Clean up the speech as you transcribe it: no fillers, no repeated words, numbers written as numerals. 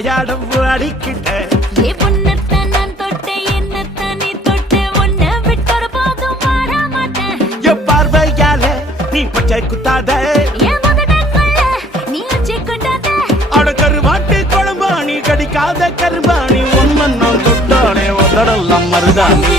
வாயாடம் அடிக்கிட்ட நான் தொட்டேன் என்னத்தான் நீ தொட்டு உன்னை விட்டொரு போதும் வாழ மாட்டேன் என் பார்வையால நீ பச்சை குத்தாத என் முதலுக்குள்ள நீ அச்சை கொண்டாத அட கருவாட்டு குழம்பாணி கடிக்காத கரும்பாணி உண்மை நான் தொட்டானே உதடெல்லாம் மருதாணி